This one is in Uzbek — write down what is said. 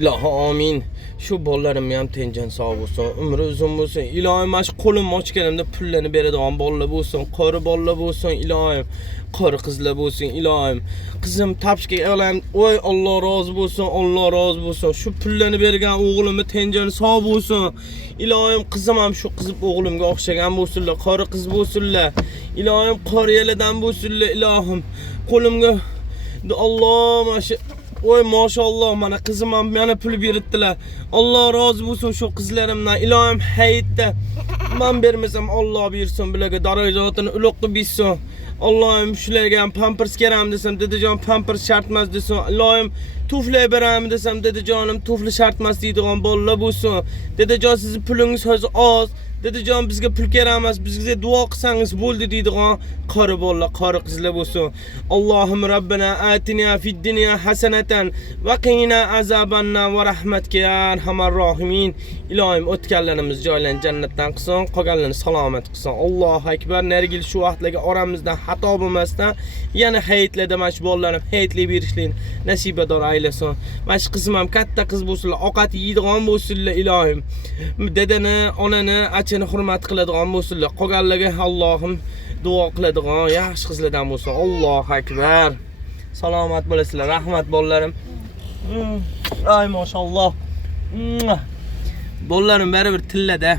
İlahi amin. Şu bollarım ham tencan sog' bo'lsin, umri uzun bo'lsin. Ilohim mana shu qo'lim ochganimda pullarni beradigan bolalar bo'lsin, qori bolalar bo'lsin, ilohim. Qori qizlar bo'lsin, ilohim. Qizim tapshga olam, oy Alloh rozi bo'lsin, Alloh rozi bo'lsin. Shu pullarni bergan o'g'limni tenjani sog' bo'lsin. Ilohim qizim ham shu qizib o'g'limga o'xshagan bo'lsinlar, qori qiz bo'lsinlar. Ilohim qoriyalardan bo'lsinlar, ilohim. Qo'limga Alloh mana shu oy maşallah mana qizim ham meni pul beribdilar. Alloh rozi bo'lsin shu qizlarimdan. Ilohim hayitda men bermasam Alloh bersin, bularga darajatini ulug' qilib bersin. Allohim shularga ham pampers keram desam, dedejon pampers shart emas desin. Ilohim tufli beraman desam, dedejonim tufli shart emas deydigan bolalar bo'lsin. Dedejon sizni pulingiz hozir oz. Dedejon bizga pul kerak emas, bizga duo qilsangiz bo'ldi deydigan qori bolalar, qori qizlar bo'lsin. Allohim Rabbana atina fid dunya hasanatan va qina azabannar va rahmatka ya arhamar rohimin. Ilohim o'tganlarimiz joylarini jannatdan qilsin, qolganlarni salomat qilsin. Allohu akbar. Nergil shu vaqtlarga oramizdan xato bo'lmasdan yana hayitlarda mana shu bolalarim hayitli berishlikni nasibador aylasin. Mana shu qizim ham katta qiz bo'lsinlar, ovqat yeydigan bo'lsinlar ilohim. Dedani, onani achini hurmat qiladigan bo'lsinlar. Qolganlarga Allohim duo qiladigan yaxshi qizlardan bo'lsin. Allohu akbar. Salomat bo'lasizlar. Rahmat bolalarim. Ay maşallah. Bolalarim baribir tillada.